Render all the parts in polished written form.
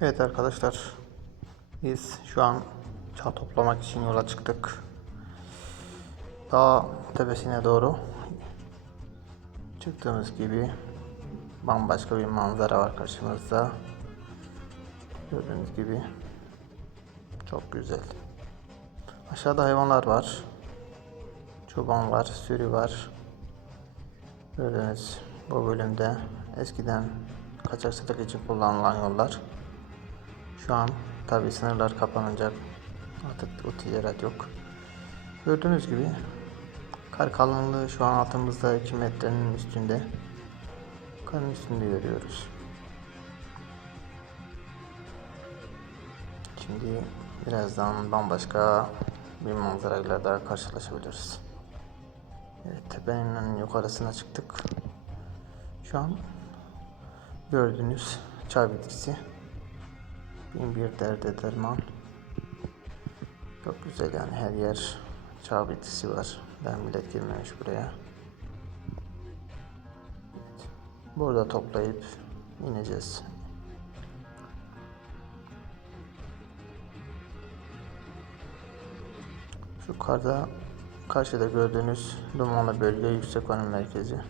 Evet arkadaşlar, biz şu an çağ toplamak için yola çıktık. Dağ tepesine doğru çıktığımız gibi bambaşka bir manzara var karşımızda. Gördüğünüz gibi çok güzel. Aşağıda hayvanlar var. Çoban var, sürü var. Gördüğünüz bu bölümde eskiden kaçakçılık için kullanılan yollar. Şu an tabi sınırlar kapanınca artık o ticaret yok. Gördüğünüz gibi kar kalınlığı şu an altımızda 2 metrenin üstünde. Karın üstünde görüyoruz. Şimdi birazdan bambaşka bir manzarayla daha karşılaşabiliriz. Evet, tepenin yukarısına çıktık. Şu an gördüğünüz çay bitkisi. Bin bir derde derman. Çok güzel yani, her yer çay bitkisi var. Ben millet girmemiş buraya. Evet, burada toplayıp ineceğiz. Şu karşıda gördüğünüz dumanlı bölge Yüksekoğlu merkezi.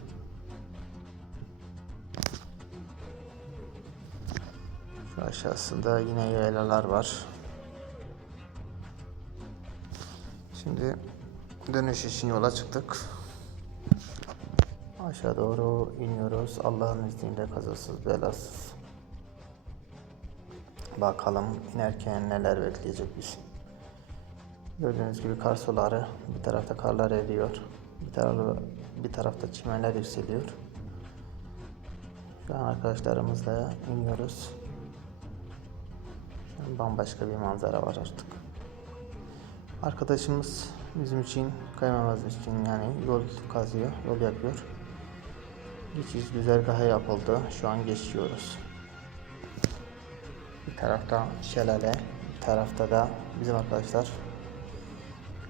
Şu aşağısında yine yaylalar var. Şimdi dönüş için yola çıktık. Aşağı doğru iniyoruz. Allah'ın izniyle kazasız belasız. Bakalım inerken neler bekleyecek bizi. Gördüğünüz gibi kar suları, bir tarafta karlar eriyor. Bir tarafta çimenler yükseliyor. Şu an arkadaşlarımızla iniyoruz. Şu an bambaşka bir manzara var artık. Arkadaşımız bizim için, kaymamız için yani yol kazıyor, yol yapıyor. Geçiş güzergahı yapıldı. Şu an geçiyoruz. Bir tarafta şelale, bir tarafta da bizim arkadaşlar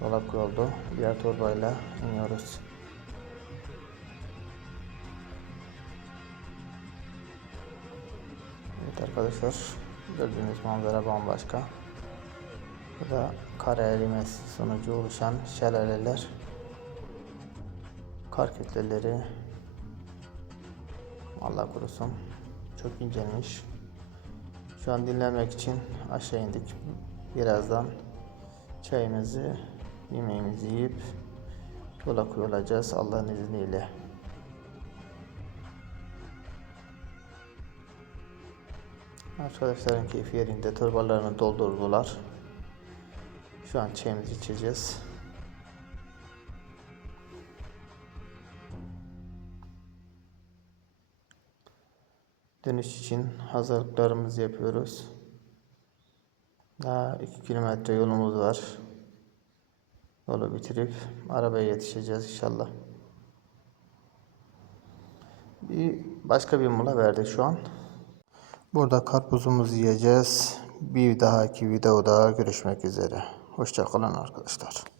yola koyuldu. Diğer torbayla iniyoruz. Evet arkadaşlar, gördüğünüz manzara bambaşka. Bu da kar erimesi sonucu oluşan şelaleler, kar kütleleri. Allah korusun, çok incelmiş. Şu an dinlenmek için aşağı indik. Birazdan çayımızı, yemeğimizi yiyip yola koyulacağız Allah'ın izniyle. Arkadaşların keyfi yerinde, torbalarını doldurdular. Şu an çayımızı içeceğiz. Dönüş için hazırlıklarımızı yapıyoruz. Daha 2 kilometre yolumuz var. Yolu bitirip arabaya yetişeceğiz inşallah. Başka bir mola verdik şu an. Burada karpuzumuzu yiyeceğiz. Bir dahaki videoda görüşmek üzere. Hoşça kalın arkadaşlar.